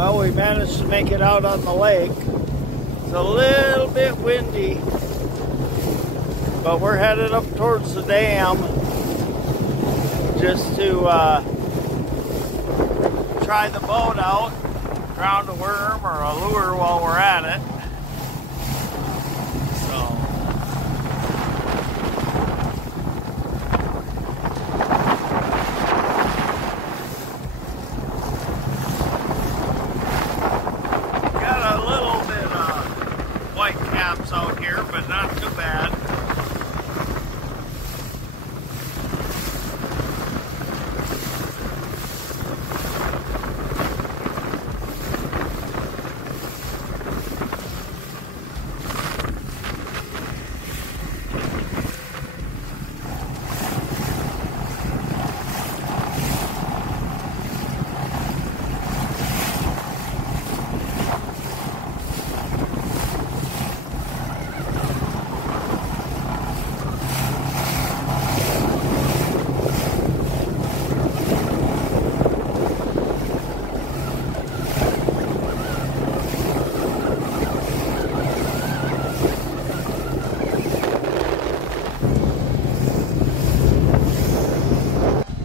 Well, we managed to make it out on the lake. It's a little bit windy, but we're headed up towards the dam just to try the boat out, drown a worm or a lure while we're at it. Out here, but not too bad.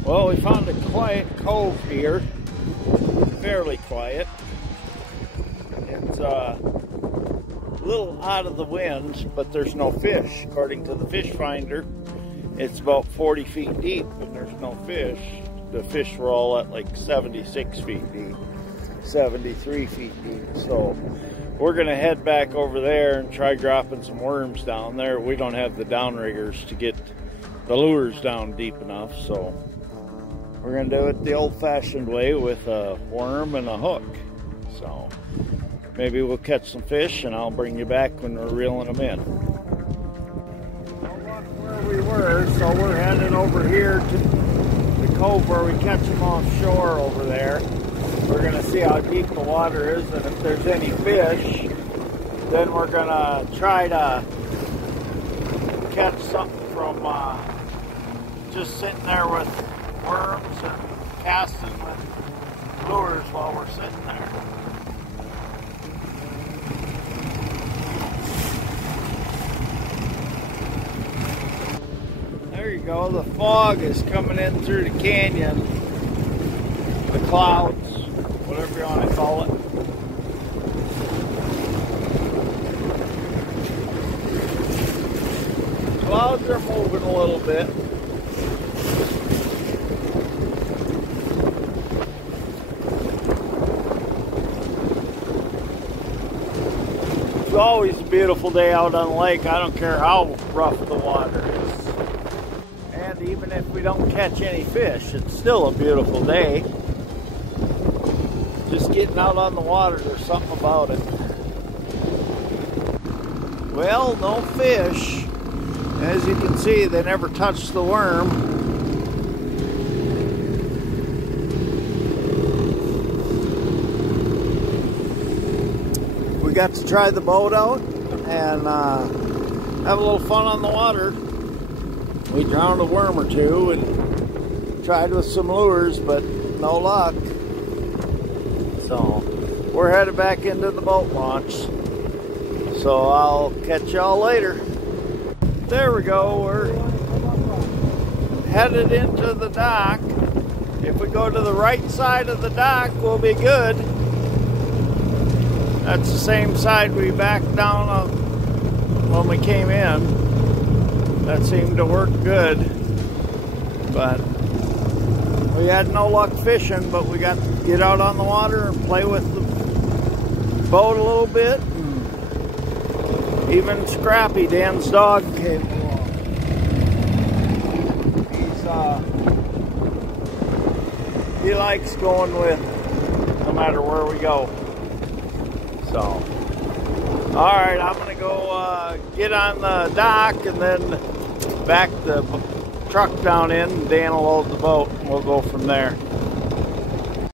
Well, we found a quiet cove here, fairly quiet. It's a little out of the wind, but there's no fish. According to the fish finder, it's about 40 feet deep and there's no fish. The fish were all at like 76 feet deep, 73 feet deep. So we're gonna head back over there and try dropping some worms down there. We don't have the downriggers to get the lures down deep enough, so we're going to do it the old-fashioned way with a worm and a hook. So maybe we'll catch some fish and I'll bring you back when we're reeling them in. Well, look where we were, so we're headed over here to the cove where we catch them offshore over there. We're going to see how deep the water is, and if there's any fish, then we're going to try to catch something from just sitting there with worms and casting with lures while we're sitting there. There you go, the fog is coming in through the canyon, the clouds, whatever you want to call it. Clouds are moving a little bit. It's always a beautiful day out on the lake. I don't care how rough the water is. And even if we don't catch any fish, it's still a beautiful day. Just getting out on the water, there's something about it. Well, no fish. As you can see, they never touched the worm. We got to try the boat out and have a little fun on the water. We drowned a worm or two and tried with some lures, but no luck. So we're headed back into the boat launch. So I'll catch y'all later. There we go, we're headed into the dock. If we go to the right side of the dock, we'll be good. That's the same side we backed down on when we came in. That seemed to work good. But we had no luck fishing, but we got to get out on the water and play with the boat a little bit. Even Scrappy, Dan's dog, came along. He likes going with no matter where we go. So, all right, I'm gonna go get on the dock and then back the truck down in. Dan will load the boat and we'll go from there.